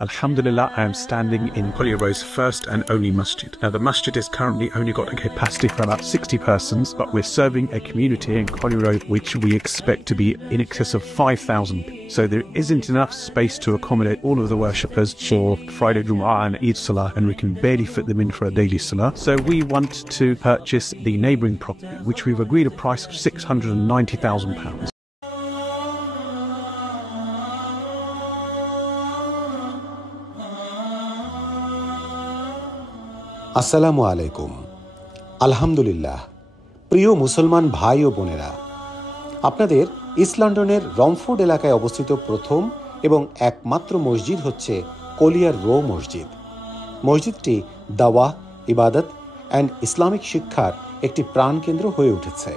Alhamdulillah, I am standing in Collier Road's first and only masjid. Now, the masjid has currently only got a capacity for about 60 persons, but we're serving a community in Collier Road which we expect to be in excess of 5,000. So there isn't enough space to accommodate all of the worshippers for Friday Jum'ah and Eid Salah, and we can barely fit them in for a daily Salah. So we want to purchase the neighbouring property, which we've agreed a price of £690,000. আসসালামু আলাইকুম। আলহামদুলিল্লাহ। প্রিয় মুসলমান ভাই ও বোনেরা, আপনাদের east লন্ডনের Romford এলাকায় অবস্থিত প্রথম এবং একমাত্র মসজিদ হচ্ছে কলিয়ার রো মসজিদ। মসজিদটি দাওয়া, ইবাদত অ্যান্ড ইসলামিক শিক্ষার একটি প্রাণকেন্দ্র হয়ে উঠেছে।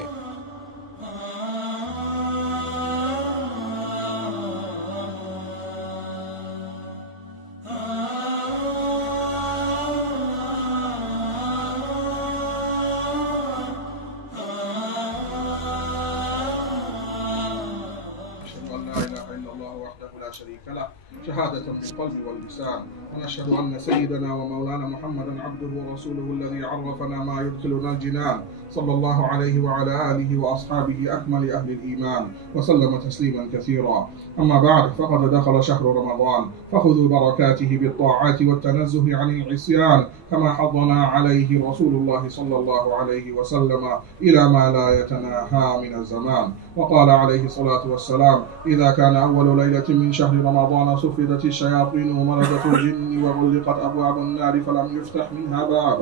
شريك له شهادة في القلب واللسان ونشهد أن سيدنا ومولانا محمدا عبده ورسوله الذي عرفنا ما يدخلنا الجنان صلى الله عليه وعلى آله وأصحابه أكمل أهل الإيمان وسلم تسليما كثيرا. أما بعد، فقد دخل شهر رمضان، فخذوا بركاته بالطاعات والتنزه عن العصيان كما حضنا عليه رسول الله صلى الله عليه وسلم إلى ما لا يتناهى من الزمان. وقال عليه الصلاة والسلام: إذا كان أول ليلة من شهر رمضان صفدت الشياطين ومردت الجن وغلقت أبواب النار فلم يفتح منها باب.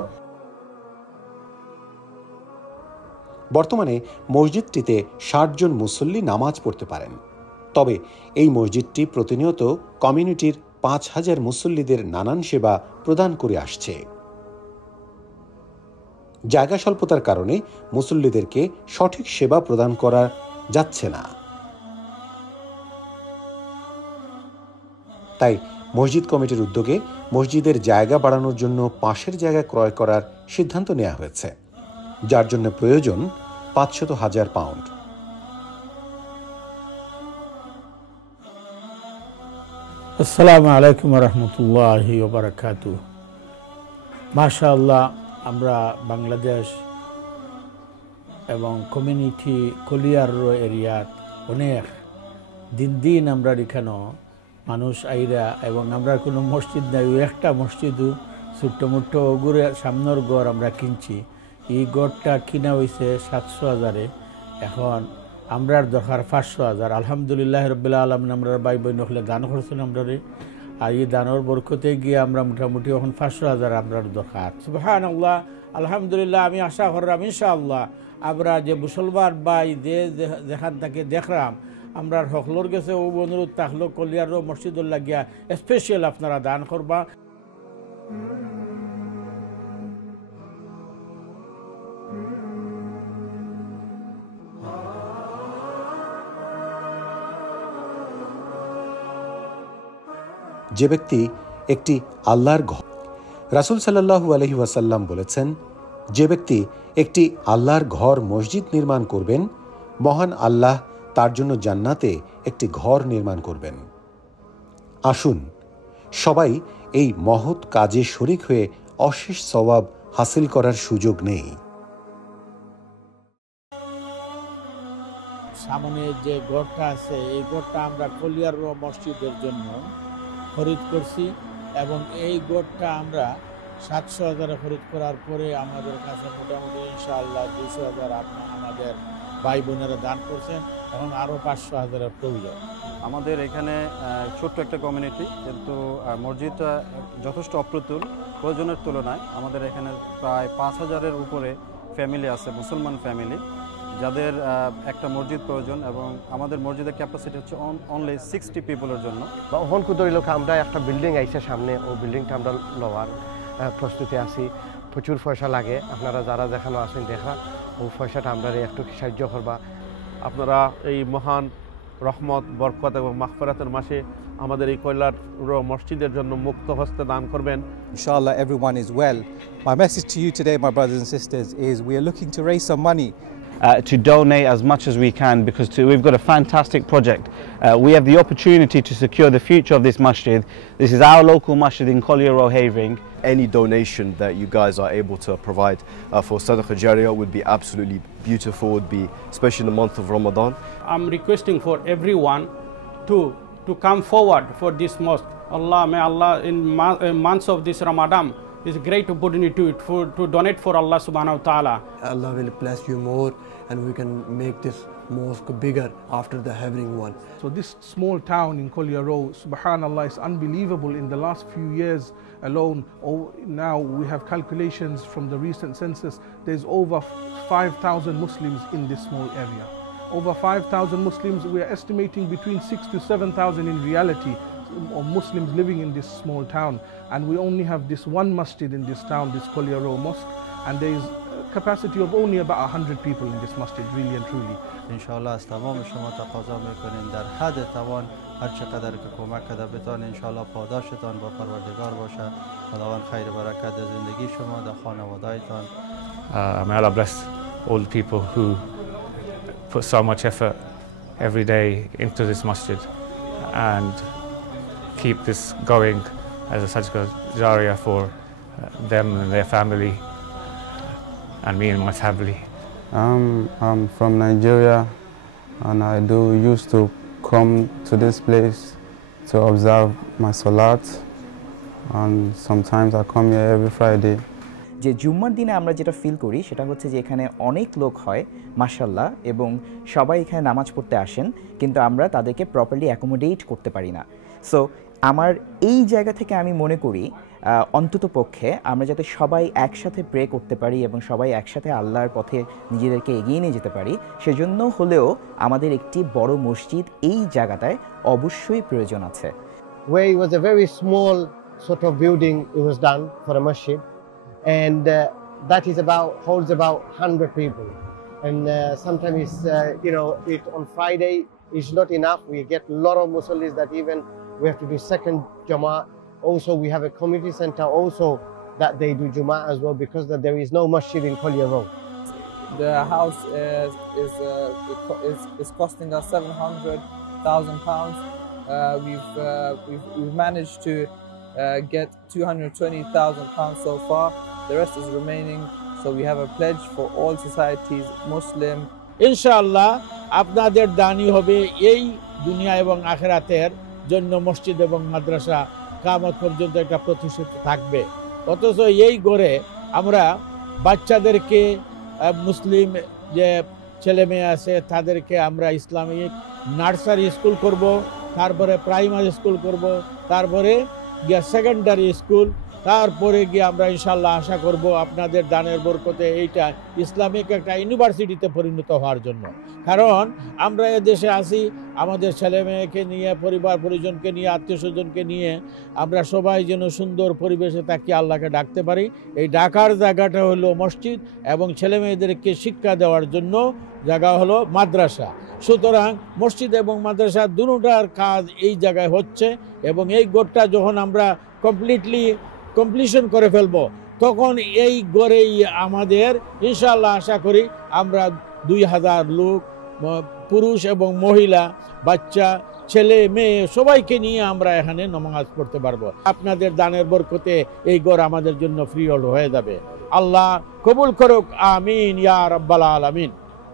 বর্তমানে মসজিদটিতে ৬০ জন মুসল্লি নামাজ পড়তে পারেন। তবে এই মসজিদটি প্রতিনিয়ত কমিউনিটির ৫,০০০ মুসল্লিদের নানান সেবা প্রদান করে আসছে। জায়গা স্বল্পতার কারণে মুসল্লিদেরকে সঠিক সেবা প্রদান করা যাচ্ছে না। তাই মসজিদ কমিটির উদ্যোগে মসজিদের জায়গা বাড়ানোর জন্য পাশের জায়গা ক্রয় করার সিদ্ধান্ত নেওয়া হয়েছে, যার জন্য প্রয়োজন ৫০০,০০০ পাউন্ড। আসসালামু আলাইকুম রহমতুল্লাহি ওয়া বারাকাতুহু। মাশাআল্লাহ, আমরা বাংলাদেশ এবং কমিউনিটি কলিয়ার রো এরিয়াত অনেক দিন আমরা এখানে মানুষ আইরা, এবং আমরা কোনো মসজিদ নাই, একটা মসজিদও ছোট্ট মোট্ট ওগুরে সামনের গড় আমরা কিনছি। এই গড়টা কিনা হয়েছে ৭০০,০০০-এ, এখন আমরার দরকার ৫০০,০০০। আলহামদুলিল্লাহ রাব্বিল আলামিন আমরা ভাই বোন হলে দান করছেন আমরারে, আর এই দানের বরকতে গিয়ে আমরা মোটামুটি এখন ৫০০,০০০ আমরার দরকার। সুবহানাল্লাহ, আলহামদুলিল্লাহ। আমি আশা করলাম ইনশাআল্লাহ আমরা যে মুসলমান ভাই যেখান থেকে দেখলাম আমরা সকলের কাছে ও অনুরোধ থাকলো কলিয়ার মসজিদুল লাগিয়া স্পেশাল আপনারা দান করবা। যে ব্যক্তি একটি আল্লাহর ঘর, রাসূল সাল্লাল্লাহু আলাইহি ওয়াসাল্লাম বলেছেন, যে ব্যক্তি একটি আল্লাহর ঘর মসজিদ নির্মাণ করবেন, মহান আল্লাহ তার জন্য জান্নাতে একটি ঘর নির্মাণ করবেন। আসুন সবাই এই মহৎ কাজে শরীক হয়ে অশেষ সওয়াব হাসিল করার সুযোগ নেই। সামনে যে ঘরটা আছে এই ঘরটা আমরা কলিয়ার রো মসজিদের জন্য খরিদ করছি, এবং এই ঘরটা আমরা ৭০০,০০০ খরিদ করার পরে আমাদের কাছে মোটামুটি ইনশাআল্লাহ ২০০,০০০ আমাদের ভাই বোনেরা দান করছেন, এখন আরও ৫০০,০০০-এর প্রয়োজন। আমাদের এখানে ছোট্ট একটা কমিউনিটি, কিন্তু মসজিদটা যথেষ্ট অপ্রতুল প্রয়োজনের তুলনায়। আমাদের এখানে প্রায় ৫,০০০-এর উপরে ফ্যামিলি আছে, মুসলমান ফ্যামিলি, যাদের একটা মসজিদ প্রয়োজন, এবং আমাদের মসজিদের ক্যাপাসিটি হচ্ছে অনলি 60 পিপলের জন্য। ওখান কুদরি লোক আমরা একটা বিল্ডিং আইসে সামনে, ও বিল্ডিংটা আমরা লওয়ার প্রস্তুতি আছি। প্রচুর পয়সা লাগে, আপনারা যারা যেখানে আসেন দেখা ও পয়সাটা আমরা একটু সাহায্য করবা। আপনারা এই মহান রহমত, বরকত এবং মাগফিরাতের মাসে আমাদের এই কলিয়ার রো মসজিদের জন্য মুক্ত হস্তে দান করবেন। Inshallah everyone is well. My message to you today, my brothers and sisters, is we are looking to raise some money to donate as much as we can, because we've got a fantastic project. We have the opportunity to secure the future of this masjid. This is our local masjid in Collier Row, Havering. Any donation that you guys are able to provide for Sadaqah Jariyah would be absolutely beautiful, would be especially in the month of Ramadan. I'm requesting for everyone to come forward for this mosque. May Allah in months of this Ramadan is a great opportunity to donate for Allah subhanahu wa ta'ala. Allah will bless you more and we can make this mosque bigger after the Havering one. So this small town in Collier Row, subhanallah, is unbelievable. In the last few years alone, now we have calculations from the recent census, there's over 5,000 Muslims in this small area. Over 5,000 Muslims, we are estimating between 6,000 to 7,000 in reality of Muslims living in this small town, and we only have this one masjid in this town, this Collier Row Mosque, and there is a capacity of only about 100 people in this masjid, really and truly. انشاءالله از تمام شما تقاضا میکنیم در حد توان هر چقدر که کمک کرده بتوان انشاءالله پاداشتان با پروردگار باشه. خداوند خیر برکت در زندگی شما در خانواده‌تان. May Allah bless all the people who put so much effort every day into this masjid and keep this going as a Sadaqah Jariyah for them and their family and me and my family. I'm from Nigeria and I used to come to this place to observe my salat, and sometimes I come here every Friday. যে জুম্মার দিনে আমরা যেটা feel করি সেটা হচ্ছে যে এখানে অনেক লোক হয় মাশাআল্লাহ, এবং সবাই এখানে নামাজ পড়তে আসেন, কিন্তু আমরা তাদেরকে প্রপারলি অ্যাকোমোডেট করতে পারি না। সো আমার এই জায়গা থেকে আমি মনে করি অন্তত পক্ষে আমরা যাতে সবাই একসাথে প্রে করতে পারি এবং সবাই একসাথে আল্লাহর পথে নিজেদেরকে এগিয়ে নিয়ে যেতে পারি, সেজন্য হলেও আমাদের একটি বড় মসজিদ এই জায়গাটায় অবশ্যই প্রয়োজন আছে। Where it was a very small sort of building, it was done for a masjid, and that is holds about 100 people, and sometimes it's, it on Friday is not enough. We get a lot of musallis that even we have to do second Jama'ah. Also, we have a community center also that they do Jum'ah as well, because that there is no masjid in Collier Row. The house is costing us £700,000. We've managed to get £220,000 so far. The rest is remaining. So we have a pledge for all societies, Muslim. ইনশাআল্লাহ আপনাদের দানি হবে এই দুনিয়া এবং আখিরাতের জন্য মসজিদ এবং মাদ্রাসা কিয়ামত পর্যন্ত একটা প্রতিষ্ঠিত থাকবে। অথচ এই গড়ে আমরা বাচ্চাদেরকে মুসলিম যে ছেলে মেয়ে আছে তাদেরকে আমরা ইসলামিক নার্সারি স্কুল করব, তারপরে প্রাইমারি স্কুল করব, তারপরে গিয়ে সেকেন্ডারি স্কুল, তারপরে গিয়ে আমরা ইনশাআল্লাহ আশা করব আপনাদের দানের বরকতে এইটা ইসলামিক একটা ইউনিভার্সিটিতে পরিণত হওয়ার জন্য। কারণ আমরা এ দেশে আসি আমাদের ছেলে মেয়েকে নিয়ে, পরিবার পরিজনকে নিয়ে, আত্মীয় স্বজনকে নিয়ে আমরা সবাই যেন সুন্দর পরিবেশে তাকিয়ে আল্লাহকে ডাকতে পারি। এই ডাকার জায়গাটা হলো মসজিদ এবং ছেলে মেয়েদেরকে শিক্ষা দেওয়ার জন্য জায়গা হলো মাদ্রাসা। সুতরাং মসজিদ এবং মাদ্রাসা দুটোটার কাজ এই জায়গায় হচ্ছে, এবং এই গড়টা যখন আমরা কমপ্লিশন করে ফেলবো তখন এই গড়েই আমাদের ইনশাআল্লাহ আশা করি আমরা 2000 লোক, পুরুষ এবং মহিলা, বাচ্চা, ছেলে মেয়ে সবাইকে নিয়ে আমরা এখানে নামাজ পড়তে পারবো। আপনাদের দানের বরকতে এই গড় আমাদের জন্য ফ্রি হয়ে যাবে। আল্লাহ কবুল করুক, আমিন ইয়া রাব্বাল আলামিন।